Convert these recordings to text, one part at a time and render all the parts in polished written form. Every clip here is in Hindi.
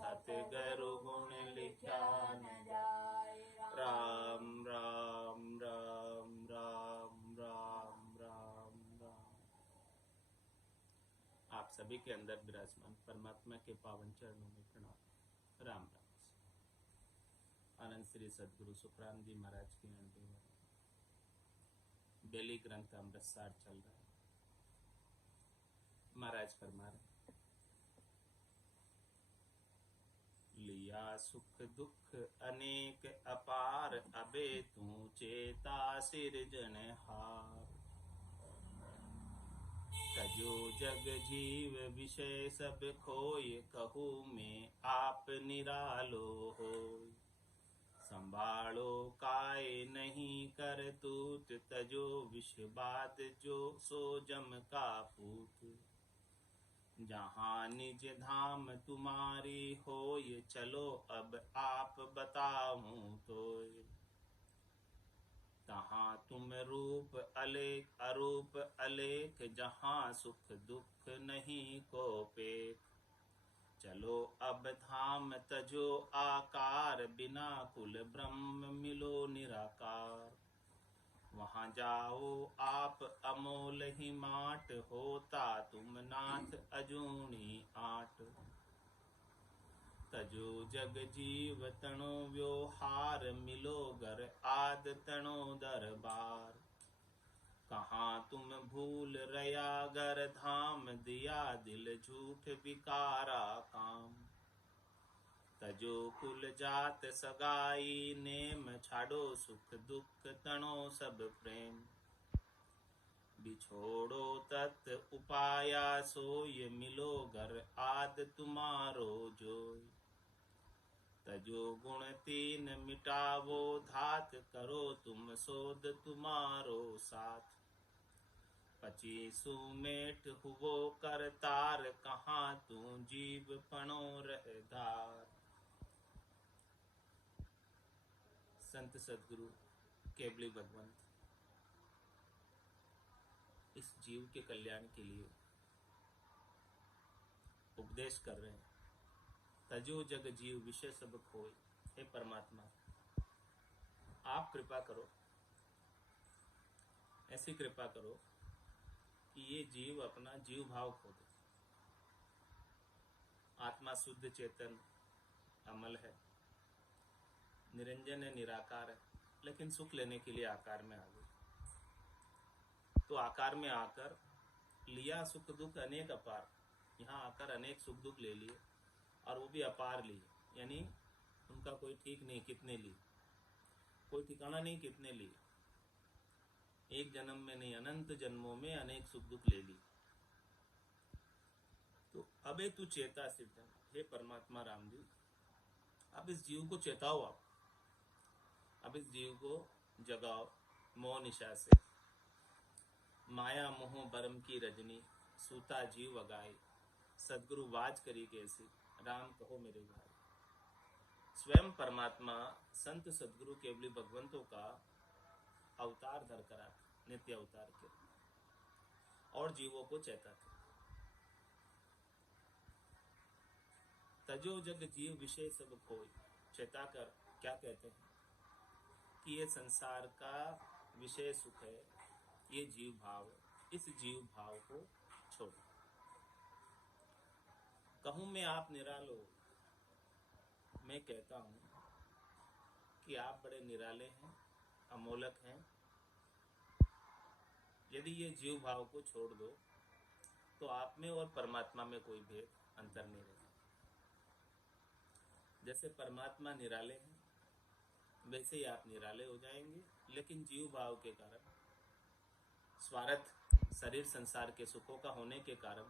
सतगुरु गुण लिखा न जाए। राम राम राम राम राम राम राम। आप सभी के अंदर विराजमान परमात्मा के पावन चरणों में प्रणाम। राम राम। आनंद श्री सदगुरु सुखराम जी महाराज की डेली ग्रंथ अमृतसार चल रहा है। महाराज फरमा रहे, लिया सुख दुख अनेक अपार, अबे तू चेता सिरजनहार। तजो जग जीव विषय सब खोय, कहूँ में आप निरालो होय। संभालो काय नहीं कर तूत, तजो विष बात जो सो जम का पूत। जहाँ निज धाम तुम्हारी होय, चलो अब आप बताऊं तोय। तहाँ तुम रूप अलेख अरूप अलेख, जहाँ सुख दुख नहीं को पेख। चलो अब धाम तजो आकार, बिना कुल ब्रह्म मिलो निराकार। वहाँ जाओ आप अमोल ही माट, होता तुम नाथ अजूनी आट। तजो जग जीव तणो व्यवहार, मिलो घर आद तणो दरबार। कहाँ तुम भूल रया घर धाम, दिया दिल झूठ विकारा काम। तजो कुल जात सगाई नेम, छाड़ो सुख दुख तणो सब प्रेम। बिछोड़ो तत् उपाया सोय, मिलो घर आद तुम्हारो जोय। तजो गुण तीन मिटावो धात, करो तुम शोध तुम्हारो साथ। पची सुमेट हुवो करतार, कहाँ तू जीव पणो रहदार। संत सदगुरु केवली भगवंत इस जीव के कल्याण के लिए उपदेश कर रहे हैं। तजो जग जीव विषय सब खोय। हे परमात्मा, आप कृपा करो, ऐसी कृपा करो कि ये जीव अपना जीव भाव खो दे। आत्मा शुद्ध चेतन अमल है, निरंजन है, निराकार है, लेकिन सुख लेने के लिए आकार में आ गई। तो आकार में आकर लिया सुख दुख अनेक अपार, यहाँ आकर अनेक सुख दुख ले लिए और वो भी अपार लिए, यानी उनका कोई ठीक नहीं कितने लिए, कोई ठिकाना नहीं कितने लिए। एक जन्म में नहीं, अनंत जन्मों में अनेक सुख दुख ले ली। तो अबे तू चेता सिद्धन, हे परमात्मा राम जी, अब इस जीव को चेताओ। आप अब इस जीव को जगाओ मोह निशा से। माया मोह बरम की रजनी, सूता जीव अगाए। सदगुरु बाज करी कैसी, राम कहो मेरे भाई। स्वयं परमात्मा संत सदगुरु केवली भगवंतों का अवतार धर कर आते, नित्य अवतार के, और जीवों को चेताते। तजो जग जीव विषय सब खोय, चेता कर क्या कहते हैं कि ये संसार का विषय सुख है, ये जीव भाव है, इस जीव भाव को छोड़ो। कहूं मैं आप निरालो, मैं कहता हूं कि आप बड़े निराले हैं, अमोलक हैं। यदि ये जीव भाव को छोड़ दो तो आप में और परमात्मा में कोई भेद अंतर नहीं रहेगा। जैसे परमात्मा निराले हैं वैसे ही आप निराले हो जाएंगे, लेकिन जीव भाव के कारण, स्वार्थ शरीर संसार के सुखों का होने के कारण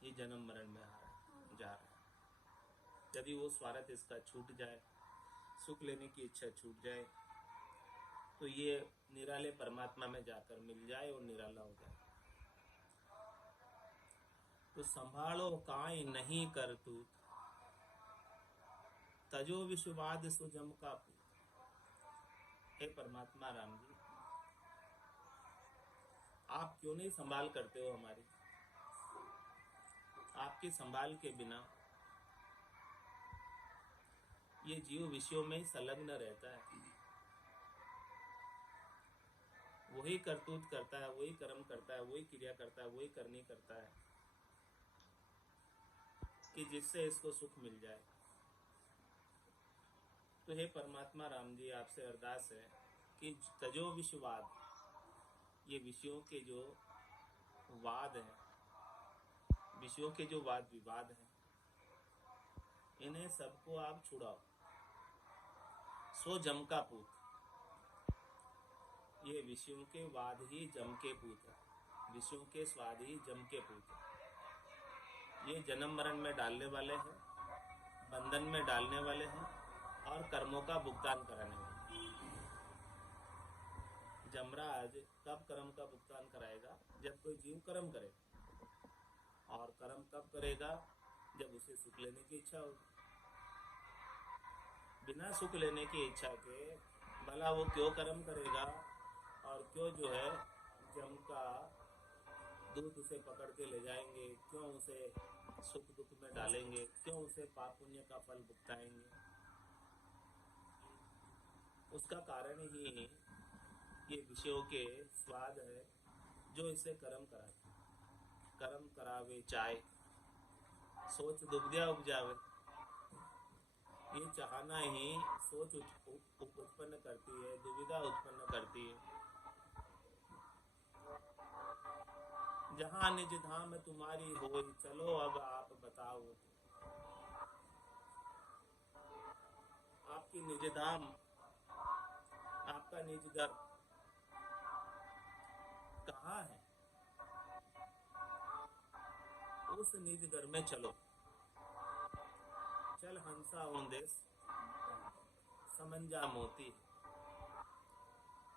ये जन्म मरण में जा रहा है। यदि वो स्वार्थ इसका छूट जाए, सुख लेने की इच्छा छूट जाए, तो ये निराले परमात्मा में जाकर मिल जाए और निराला हो जाए। तो संभालो काय नहीं कर तूत, तजो विश्ववाद सुजम का पूत। हे परमात्मा राम जी, आप क्यों नहीं संभाल करते हो हमारी? आप आपकी संभाल के बिना ये जीव विषयों में संलग्न रहता है, वही करतूत करता है, वही कर्म करता है, वही क्रिया करता है, वही करनी करता है कि जिससे इसको सुख मिल जाए। तो हे परमात्मा राम जी, आपसे अरदास है कि तजो विषवाद, ये विषयों के जो वाद हैं, विषयों के जो वाद विवाद हैं, इन्हें सबको आप छुड़ाओ। सो जम का पूत, ये विषयों के वाद ही जम के पूत है, विषयों के स्वाद ही जम के पूत है। ये जन्म मरण में डालने वाले हैं, बंधन में डालने वाले हैं और कर्मों का भुगतान कराने वाले हैं। जमराज कब कर्म का भुगतान कराएगा? जब कोई जीव कर्म करे, और कर्म कब करेगा? जब उसे सुख लेने की इच्छा होगी। बिना सुख लेने की इच्छा के भला वो क्यों कर्म करेगा, और क्यों जो है जम का दूत उसे पकड़ के ले जाएंगे, क्यों उसे सुख दुख में डालेंगे, क्यों उसे पाप पुण्य का फल भुगताएंगे? उसका कारण ही ये विषयों के स्वाद है जो इसे कर्म कराते। कर्म करावे चाहे, सोच दुविधा उपजावे। ये चाहना ही सोच उत्पन्न करती है, दुविधा उत्पन्न करती है। जहाँ निज धाम तुम्हारी होई, चलो अब आप बताओ। आपकी निज धाम, आपका निज घर कहाँ है? उस निज घर में चलो। चल हंसा देश समंजा मोती,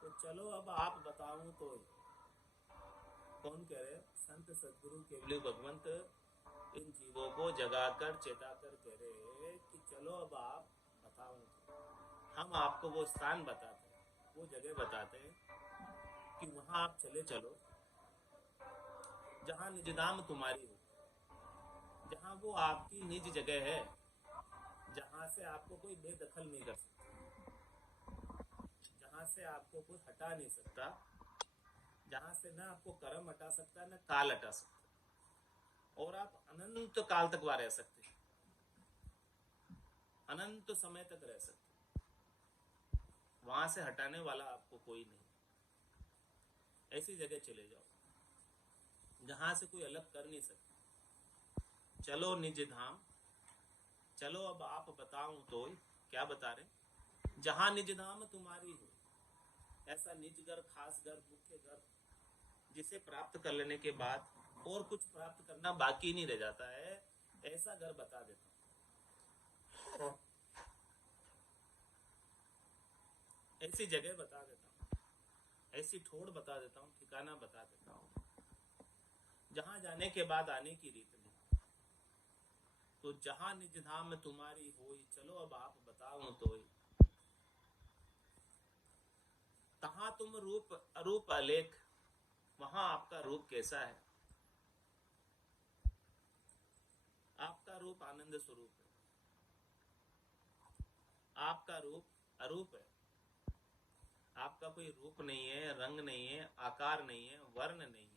तो चलो अब आप बताऊं तो। कौन कह रहे? संत सदगुरु केवली भगवंत इन जीवों को जगाकर चेताकर कह रहे कि चलो अब आप बताओ तो। हम आपको वो स्थान बताते हैं, वो जगह बताते हैं कि वहां आप चले चलो जहां निज धाम तुम्हारी हो, जहां वो आपकी निज जगह है, जहां से आपको कोई बेदखल नहीं कर सकता, जहां से आपको कोई हटा नहीं सकता, जहां से ना आपको कर्म हटा सकता ना काल हटा सकता, और आप अनंत काल तक वहां रह सकते, अनंत समय तक रह सकते। वहां से हटाने वाला आपको कोई नहीं। ऐसी जगह चले जाओ जहां से कोई अलग कर नहीं सकता। चलो निज धाम, चलो अब आप बताऊं तो। क्या बता रहे? जहां निज धाम तुम्हारी हो, ऐसा निज घर, खास घर, मुख्य घर जिसे प्राप्त कर लेने के बाद और कुछ प्राप्त करना बाकी नहीं रह जाता है, ऐसा घर बता देता हूं, ऐसी जगह बता देता हूं, ऐसी ठोड़ बता देता हूं, ठिकाना बता देता हूं, जहां जाने के बाद आने की रीत नहीं। तो जहां निज धाम तुम्हारी होई, चलो अब आप बताओ तो। तहां तुम रूप अरूप अलेख, वहां आपका रूप कैसा है? आपका रूप आनंद स्वरूप है, आपका रूप अरूप है, आपका कोई रूप नहीं है, रंग नहीं है, आकार नहीं है, वर्ण नहीं है।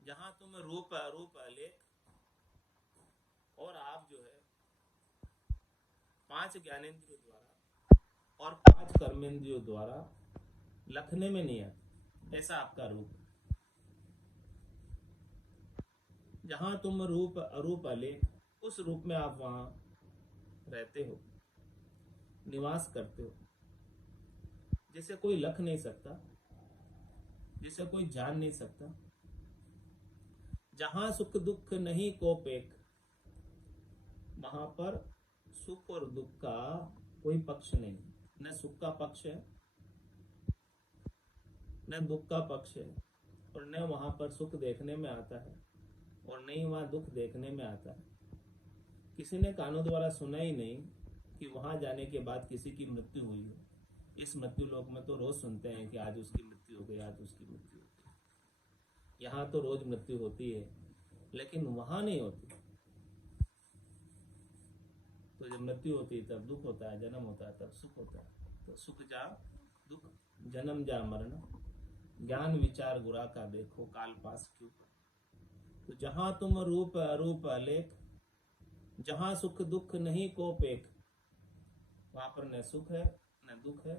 जहां तुम रूप अरूप अलेख, और आप जो है 5 ज्ञानेंद्रियों द्वारा और 5 कर्मेंद्रियों द्वारा लखने में नहीं आते, ऐसा आपका रूप है। जहां तुम रूप अरूप अलेख, उस रूप में आप वहां रहते हो, निवास करते हो, जिसे कोई लख नहीं सकता, जिसे कोई जान नहीं सकता। जहां सुख दुख नहीं को पेख, वहां पर सुख और दुख का कोई पक्ष नहीं, न सुख का पक्ष है न दुख का पक्ष है, और न वहां पर सुख देखने में आता है और नहीं वहां दुख देखने में आता है। किसी ने कानों द्वारा सुना ही नहीं कि वहां जाने के बाद किसी की मृत्यु हुई हो। इस मृत्यु लोक में तो रोज सुनते हैं कि आज उसकी मृत्यु हो गई, आज उसकी मृत्यु हो गई। यहाँ तो रोज मृत्यु होती है, लेकिन वहां नहीं होती। तो जब मृत्यु होती है तब दुख होता है, जन्म होता है तब सुख होता है। तो सुख जा दुख, जन्म जा मरण, ज्ञान विचार गुरा का देखो, काल पास क्यों। तो जहां तुम रूप अरूप अलेख, जहां सुख दुख नहीं को पेख, वहां पर न सुख है न दुख है,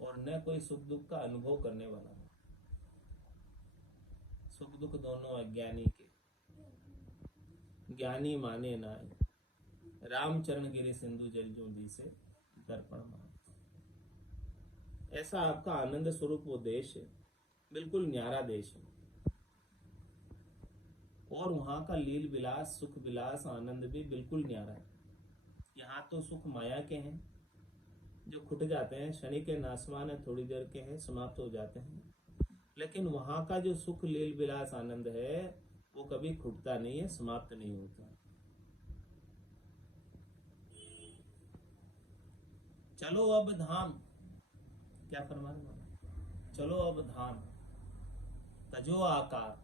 और न कोई सुख दुख का अनुभव करने वाला है। सुख दुख दोनों अज्ञानी के, ज्ञानी माने नाय, रामचरण गिरी सिंधु जल जो दी से दर्पण मान। ऐसा आपका आनंद स्वरूप वो देश है, बिल्कुल न्यारा देश है। और वहां का लील विलास, सुख विलास, आनंद भी बिल्कुल न्यारा है। यहाँ तो सुख माया के हैं जो खुट जाते हैं, शनि के नासवान है, थोड़ी देर के हैं, समाप्त हो जाते हैं। लेकिन वहां का जो सुख लील विलास आनंद है वो कभी खुटता नहीं है, समाप्त नहीं होता। चलो अब धाम, क्या फरमा रहे, चलो अब धाम, तजो आकार,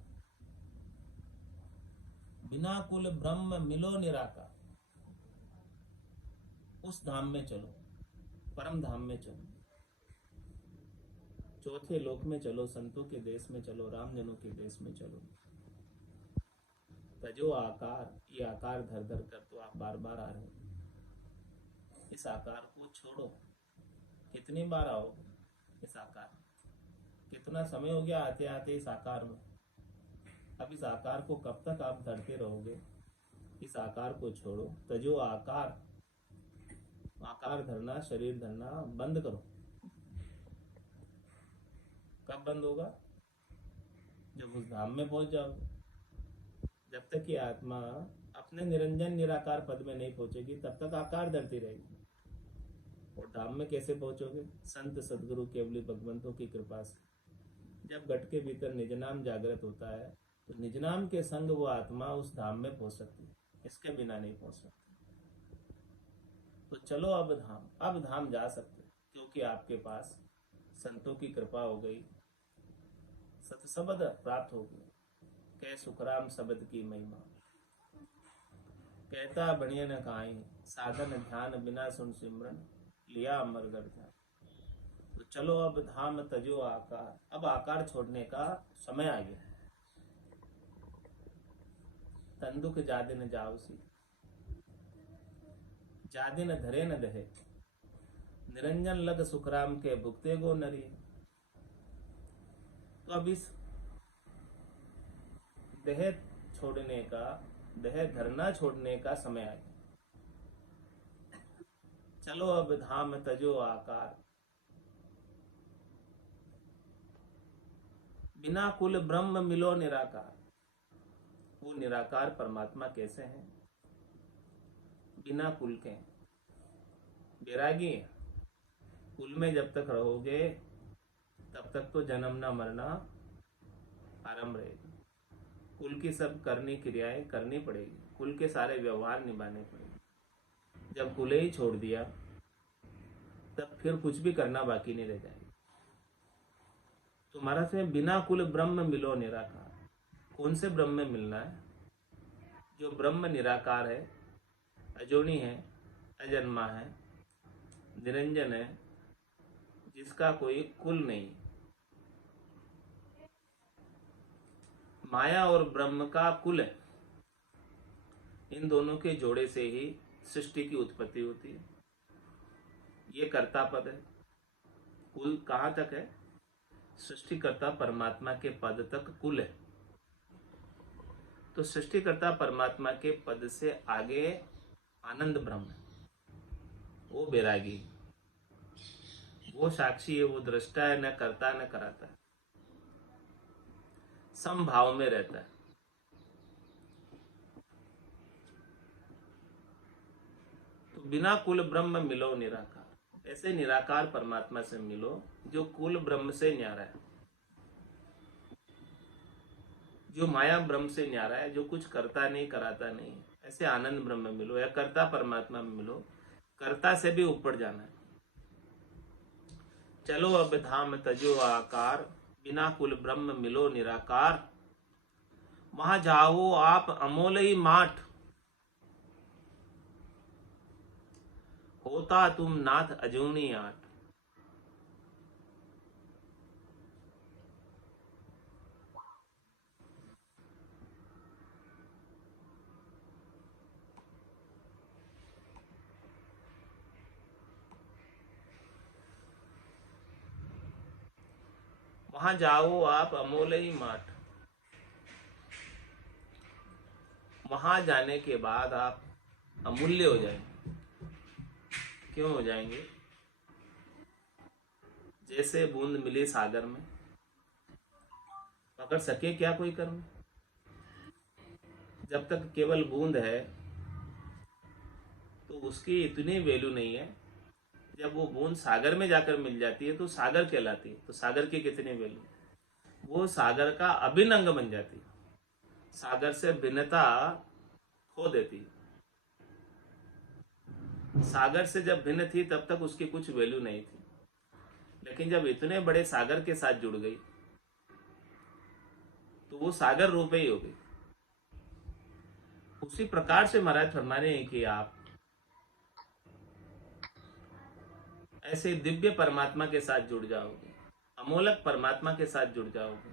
बिना कुल ब्रह्म मिलो निराकार। उस धाम में चलो, परम धाम में चलो, चौथे लोक में चलो, संतों के देश में चलो, रामजनों के देश में चलो। तजो आकार, ये आकार धर धर कर तो आप बार बार आ रहे हो, इस आकार को छोड़ो। कितनी बार आओगे इस आकार, कितना समय हो गया आते आते इस आकार में। अब इस आकार को कब तक आप धरते रहोगे, इस आकार को छोड़ो। तजो आकार, आकार धरना, शरीर धरना बंद करो। कब बंद होगा, जब उस धाम में पहुंच जाओगे। जब तक ये आत्मा अपने निरंजन निराकार पद में नहीं पहुंचेगी तब तक आकार धरती रहेगी। और धाम में कैसे पहुंचोगे, संत सदगुरु केवली भगवंतों की कृपा से। जब घट के भीतर निज नाम जागृत होता है तो निज नाम के संग वो आत्मा उस धाम में पहुंच सकती है, इसके बिना नहीं पहुंच सकती। तो चलो अब धाम, अब धाम जा सकते, क्योंकि आपके पास संतों की कृपा हो गई, सतशब्द प्राप्त हो गया। कह सुखराम शब्द की महिमा, कहता बढ़िया न काई, साधन ध्यान बिना सुन सिमरन, लिया अमर गढ़ ध्यान। तो चलो अब धाम, तजो आकार, अब आकार छोड़ने का समय आ गया। तंदुक जादिन जावसी, जादिन धरे न दहे, निरंजन लग सुखराम के भुगते गो नरी। तो अब इस देह छोड़ने का, देह धरना छोड़ने का समय आ गया। चलो अब धाम, तजो आकार, बिना कुल ब्रह्म मिलो निराकार। वो निराकार परमात्मा कैसे हैं, बिना कुल के, बैरागी। कुल में जब तक रहोगे तब तक तो जन्मना मरना आरंभ रहेगा। कुल की सब करनी क्रियाएं करनी पड़ेगी, कुल के सारे व्यवहार निभाने पड़ेंगे। जब कुल ही छोड़ दिया तब फिर कुछ भी करना बाकी नहीं रह जाएगा। तो महाराज से बिना कुल ब्रह्म मिलो निराकार। कौन से ब्रह्म में मिलना है, जो ब्रह्म निराकार है, अजोनी है, अजन्मा है, निरंजन है, जिसका कोई कुल नहीं। माया और ब्रह्म का कुल है, इन दोनों के जोड़े से ही सृष्टि की उत्पत्ति होती है। ये कर्ता पद है। कुल कहाँ तक है, सृष्टिकर्ता परमात्मा के पद तक कुल है। तो सृष्टिकर्ता परमात्मा के पद से आगे आनंद ब्रह्म है, वो बैरागी, वो साक्षी है, वो दृष्टा है, न करता न कराता है, समभाव में रहता है। तो बिना कुल ब्रह्म मिलो निराकार, ऐसे निराकार परमात्मा से मिलो जो कुल ब्रह्म से न्यारा है, जो माया ब्रह्म से न्यारा है, जो कुछ करता नहीं कराता नहीं। ऐसे आनंद ब्रह्म में मिलो, या कर्ता परमात्मा में मिलो, कर्ता से भी ऊपर जाना है। चलो अब धाम, तजो आकार, बिना कुल ब्रह्म मिलो निराकार, वहां जाओ आप अमोलई माठ, होता तुम नाथ अजूनी आठ। वहां जाओ आप अमोलई माठ, वहां जाने के बाद आप अमूल्य हो जाएंगे। क्यों हो जाएंगे? जैसे बूंद मिली सागर में, पकड़ सके क्या कोई कर्म? जब तक केवल बूंद है तो उसकी इतनी वैल्यू नहीं है। जब वो बूंद सागर में जाकर मिल जाती है तो सागर कहलाती है, तो सागर की कितनी वैल्यू? वो सागर का अभिन्न अंग बन जाती है, सागर से भिन्नता खो देती है। सागर से जब भिन्न थी तब तक उसकी कुछ वैल्यू नहीं थी, लेकिन जब इतने बड़े सागर के साथ जुड़ गई तो वो सागर रूप ही हो गई। उसी प्रकार से महाराज फरमा रहे हैं कि आप ऐसे दिव्य परमात्मा के साथ जुड़ जाओगे, अमोलक परमात्मा के साथ जुड़ जाओगे,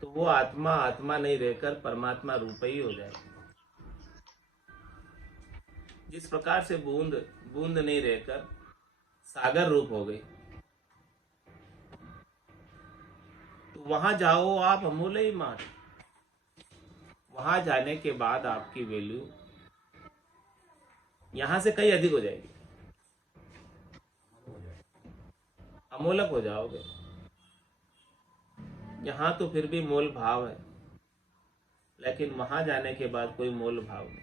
तो वो आत्मा आत्मा नहीं रहकर परमात्मा रूप ही हो जाएगी। जिस प्रकार से बूंद बूंद नहीं रहकर सागर रूप हो गई, तो वहां जाओ आप अमूल्य ही मार। वहां जाने के बाद आपकी वैल्यू यहां से कहीं अधिक हो जाएगी, अमोलक हो जाओगे। यहां तो फिर भी मोल भाव है, लेकिन वहां जाने के बाद कोई मोल भाव नहीं।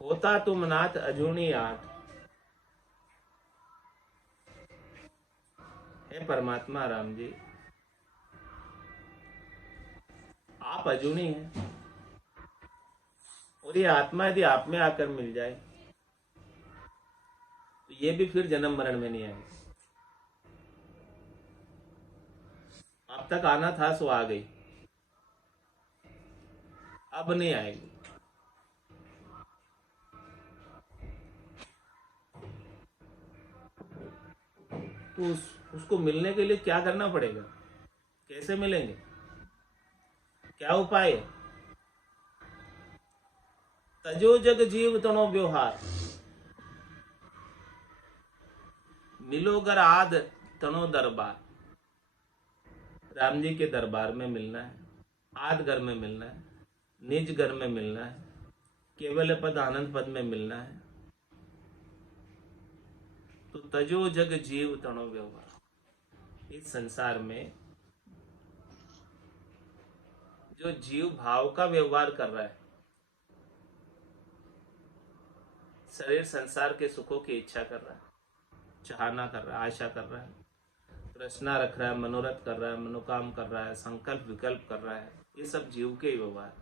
होता तुम नाथ अजूनी आठ, हे परमात्मा राम जी आप अजूनी हैं, और ये आत्मा यदि आप में आकर मिल जाए तो ये भी फिर जन्म मरण में नहीं आएगी। अब तक आना था सो आ गई, अब नहीं आएगी। तो उसको मिलने के लिए क्या करना पड़ेगा? कैसे मिलेंगे? क्या उपाय है? तजो जग जीव तनो व्यवहार, मिलोगर आद तनो दरबार। राम जी के दरबार में मिलना है, आद घर में मिलना है, निज घर में मिलना है, केवल पद आनंद पद में मिलना है। तो तजो जग जीव तनो व्यवहार, इस संसार में जो जीव भाव का व्यवहार कर रहा है, शरीर संसार के सुखों की इच्छा कर रहा है, चाहना कर रहा है, आशा कर रहा है, तृष्णा रख रहा है, मनोरथ कर रहा है, मनोकाम कर रहा है, संकल्प विकल्प कर रहा है, ये सब जीव के व्यवहार,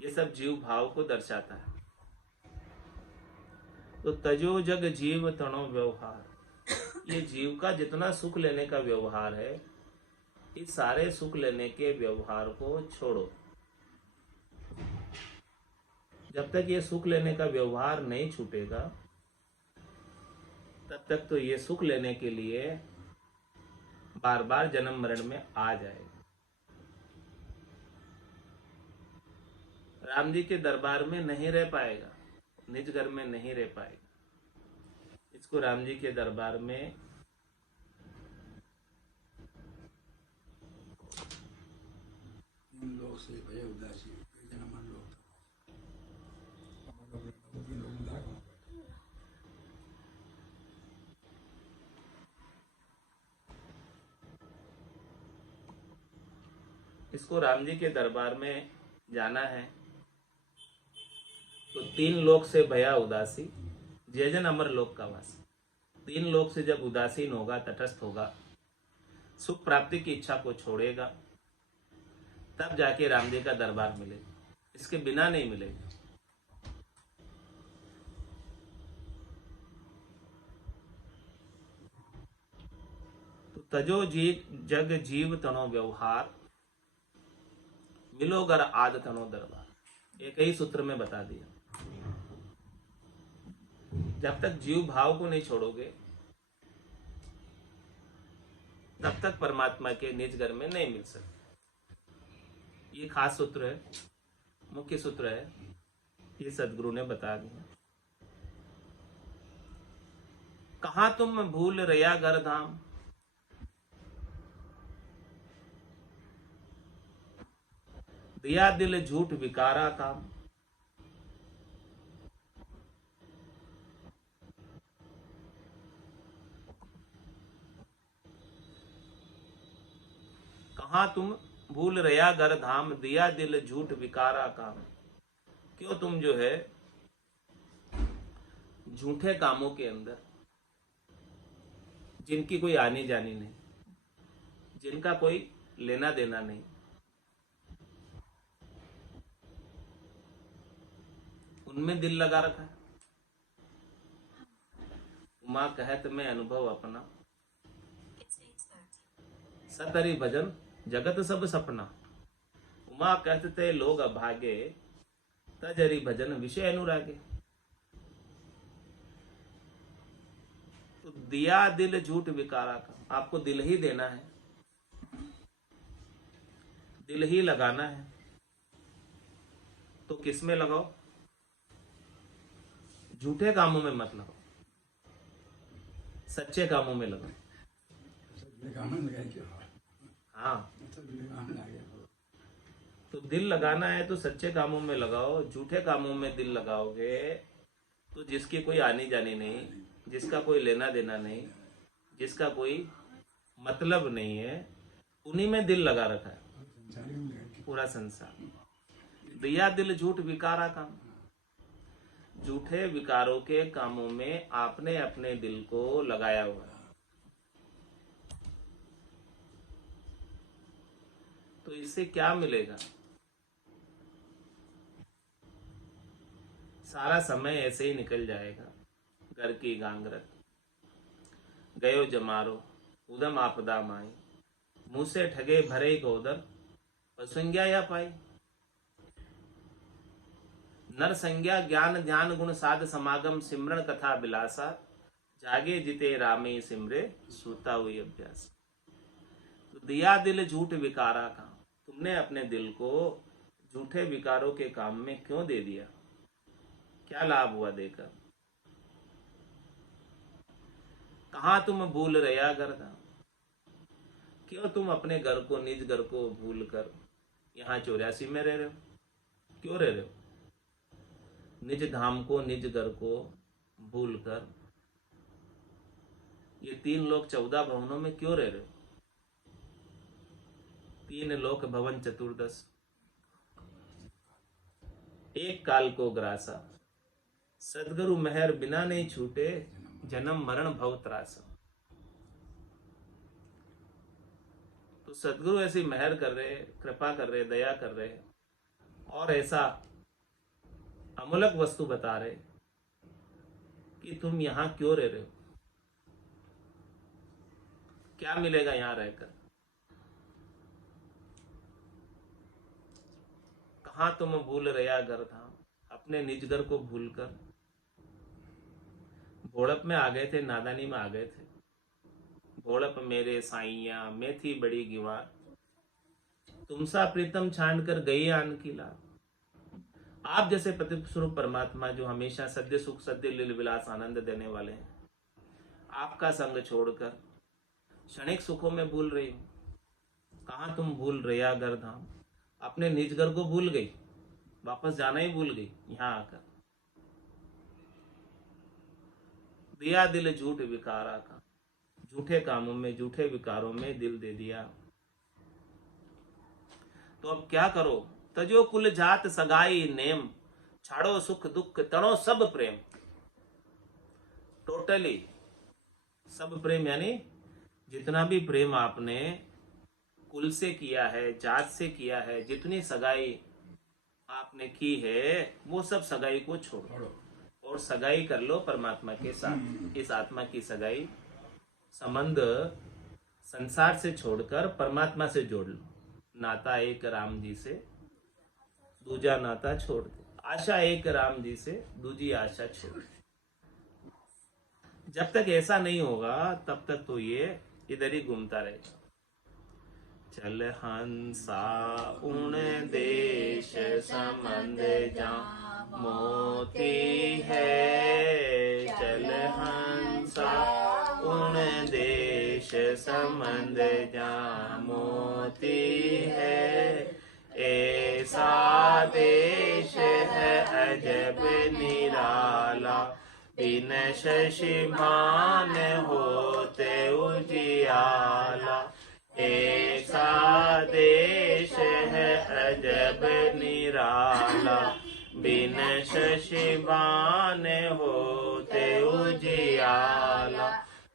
ये सब जीव भाव को दर्शाता है। तो तजो जग जीव तणो व्यवहार, ये जीव का जितना सुख लेने का व्यवहार है, इस सारे सुख लेने के व्यवहार को छोड़ो। जब तक ये सुख लेने का व्यवहार नहीं छूटेगा तब तक तो ये सुख लेने के लिए बार बार जन्म मरण में आ जाएगा। राम जी के दरबार में नहीं रह पाएगा, निज घर में नहीं रह पाएगा। इसको राम जी के दरबार में लोग से भय उदासी कई जना मन लोग इसको राम जी के दरबार में जाना है तो 3 लोक से भया उदासी, जय जन अमर लोक का वासी। 3 लोक से जब उदासीन होगा, तटस्थ होगा, सुख प्राप्ति की इच्छा को छोड़ेगा, तब जाके राम जी का दरबार मिलेगा, इसके बिना नहीं मिलेगा। तो तजो जी जग जीव तनो व्यवहार, मिलो गर आद तनो दरबार। एक ही सूत्र में बता दिया। जब तक जीव भाव को नहीं छोड़ोगे तब तक परमात्मा के निज घर में नहीं मिल सकते। ये खास सूत्र है, मुख्य सूत्र है, ये सदगुरु ने बता दिया। कहां तुम भूल रया घर धाम, दिया दिल झूठ विकारा काम। कहां तुम भूल रया घर धाम, दिया दिल झूठ विकारा काम। क्यों तुम जो है झूठे कामों के अंदर, जिनकी कोई आनी जानी नहीं, जिनका कोई लेना देना नहीं, उनमें दिल लगा रखा है। उमा कहत में अनुभव अपना, सतरी भजन जगत सब सपना। उमा कहते लोग अभागे, तजरी भजन विषय अनुरागे। तो दिया दिल झूठ विकारा का, आपको दिल ही देना है, दिल ही लगाना है। तो किस में लगाओ? झूठे कामों में मत लगाओ, सच्चे कामों में लगाओ। हाँ, तो दिल लगाना है तो सच्चे कामों में लगाओ। झूठे कामों में दिल लगाओगे तो जिसकी कोई आनी जानी नहीं, जिसका कोई लेना देना नहीं, जिसका कोई मतलब नहीं है, उन्हीं में दिल लगा रखा है पूरा संसार। दिया दिल झूठ विकारा काम, झूठे विकारों के कामों में आपने अपने दिल को लगाया हुआ है। तो इससे क्या मिलेगा? सारा समय ऐसे ही निकल जाएगा। घर की गांगरत गयो जमारो, उदम आपदा माई। मुंह से ठगे भरे गोदर, संज्ञा या पाई। नर संज्ञा ज्ञान ध्यान गुण साध समागम, सिमरण कथा बिलासा। जागे जिते रामे सिमरे, सूता हुई अभ्यास। तो दिया दिल झूठ विकारा का, तुमने अपने दिल को झूठे विकारों के काम में क्यों दे दिया? क्या लाभ हुआ देकर? कहां तुम भूल रया घर धाम, क्यों तुम अपने घर को, निज घर को भूल कर यहाँ 84 में रह रहे हो? क्यों रह रहे हो? निज धाम को, निज घर को भूल कर ये 3 लोक 14 भवनों में क्यों रह रहे हो? 3 लोक भवन चतुर्दश, एक काल को ग्रासा। सदगुरु मेहर बिना नहीं छूटे, जन्म मरण भव त्रासा। तो सदगुरु ऐसी मेहर कर रहे, कृपा कर रहे, दया कर रहे, और ऐसा अमूलक वस्तु बता रहे कि तुम यहां क्यों रह रहे हो, क्या मिलेगा यहां रहकर। कहां तुम भूल रया घर धाम, अपने निज घर को भूलकर भोड़प में आ गए थे, नादानी में आ गए थे। भोड़प मेरे साइया, मैं थी बड़ी गिवार। तुमसा प्रीतम छान कर गई आन की लाभ। आप जैसे प्रतिप स्वरूप परमात्मा जो हमेशा सद्य सुख, सद्य लील विलास आनंद देने वाले हैं, आपका संग छोड़कर क्षणिक सुखों में भूल रही हूं। कहां तुम भूल रया घर धाम, अपने निज घर को भूल गई, वापस जाना ही भूल गई। यहां आकर दिया दिल झूठ विकारा का, झूठे कामों में, झूठे विकारों में दिल दे दिया। तो अब क्या करो? तजो कुल जात सगाई नेम, छाड़ो सुख दुख तड़ो सब प्रेम। टोटली सब प्रेम, यानी जितना भी प्रेम आपने कुल से किया है, जात से किया है, जितनी सगाई आपने की है, वो सब सगाई को छोड़ो और सगाई कर लो परमात्मा के साथ। इस आत्मा की सगाई, संबंध संसार से छोड़कर परमात्मा से जोड़ लो। नाता एक राम जी से, दूजा नाता छोड़ दो। आशा एक राम जी से, दूजी आशा छोड़ दो। जब तक ऐसा नहीं होगा तब तक तो ये इधर ही घूमता रहेगा। चल हंसा उन देश संबंध जा मोती है। चल हंसा उन देश संबंध जा मोती है। ऐसा देश है अजब निराला, बिन शशिमान होते उजियाला। ऐसा देश है अजब निराला, बिन शशिबान होते उजियाला।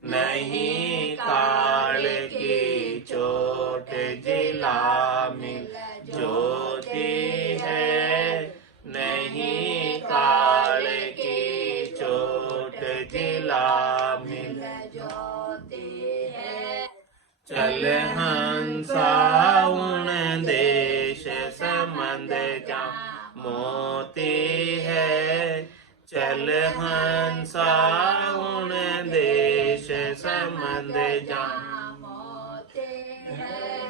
नहीं काल की चोट जिला मिल ज्योति है। नहीं काल की चोट जिला मिल ज्योति है। चल हंसा उन देश संबंध जा मोती है। चल हंसा उन देश संबंध जा मोती है।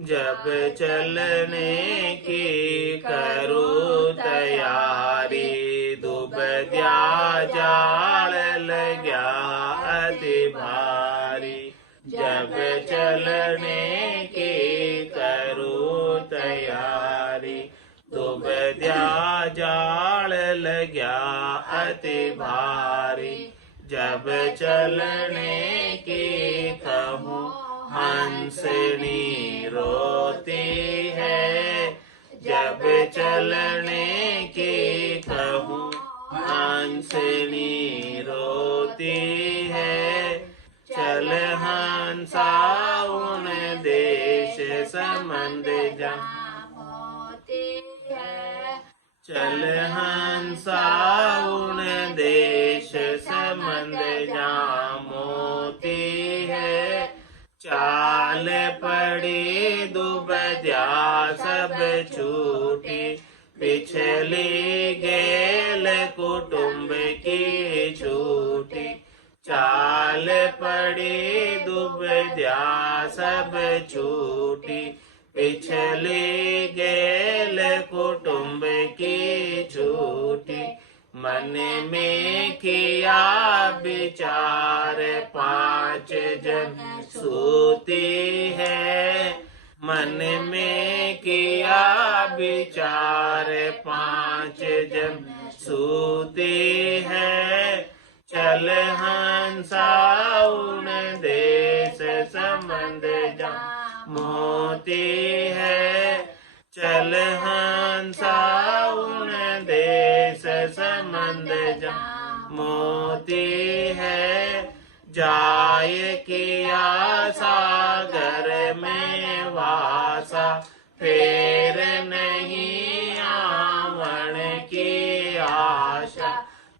जब चलने की करूँ तैयारी, दुबद्या जाल लग्या अति भारी। जब चलने की करूँ तैयारी, दुबद्या जाल लग्या अति भारी। जब चलने की कहूँ हंसनी रोती है। जब चलने की कहूँ हंसनी रोती है। चल हंसा उन देश संबंध जा मोती है। चल हंसा उन देश संबंध जा मोती है। चाल पड़ी दुबद्या सब छूटी, पिछली गेल कुटुंब की छूटी। चाल पड़ी दुबद्या सब छूटी, पिछली गेल कुटुंब की छूटी। मन में किया विचार पांच जन सूती है। मन में किया विचार पांच जन सूती है। चल हंसा उन देश संबंध जा मोती है। चल हंसा उन देश संबंध जा मोती है। जाय किया सागर में वासा, फेर नहीं आवन की आशा।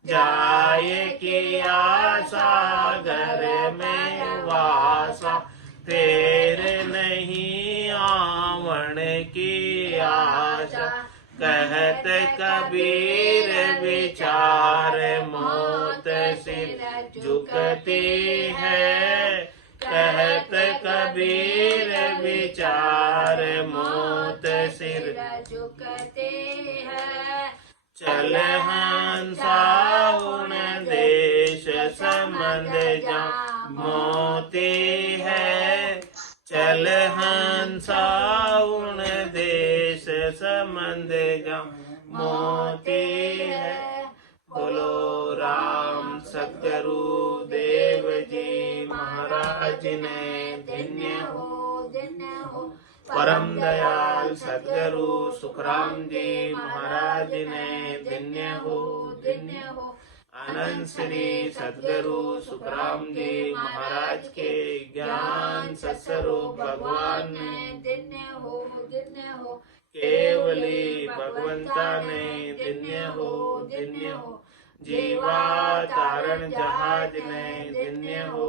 जाय किया सागर में वासा, फेर नहीं आवन की आशा। कहत कबीर विचार मौत सिर झुकती है। कहत कबीर विचार मौत सिर झुकती है। चल हंसा उन देश संबंध जा मोती है। चल हंसा उन देश संबंध जा मोती है। बोलो राम सतगुरु देव जी महाराज ने धन्य हो। परम दयाल सतगुरु सुखराम जी महाराज ने धन्य हो। आनंद श्री सतगुरु सुखराम जी महाराज के ज्ञान सत्स्वरूप भगवान ने धन्य हो। केवली भगवंता ने धन्य हो। जीवा तारण जहाज ने धन्य हो।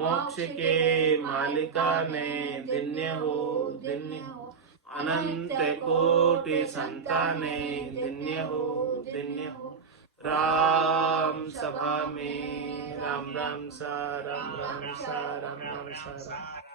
मोक्ष के मालिका ने धन्य हो धन्य हो, अनंत कोटि संताने धन्य हो धन्य हो। राम सभा में राम राम सा राम राम सा राम राम सा राम।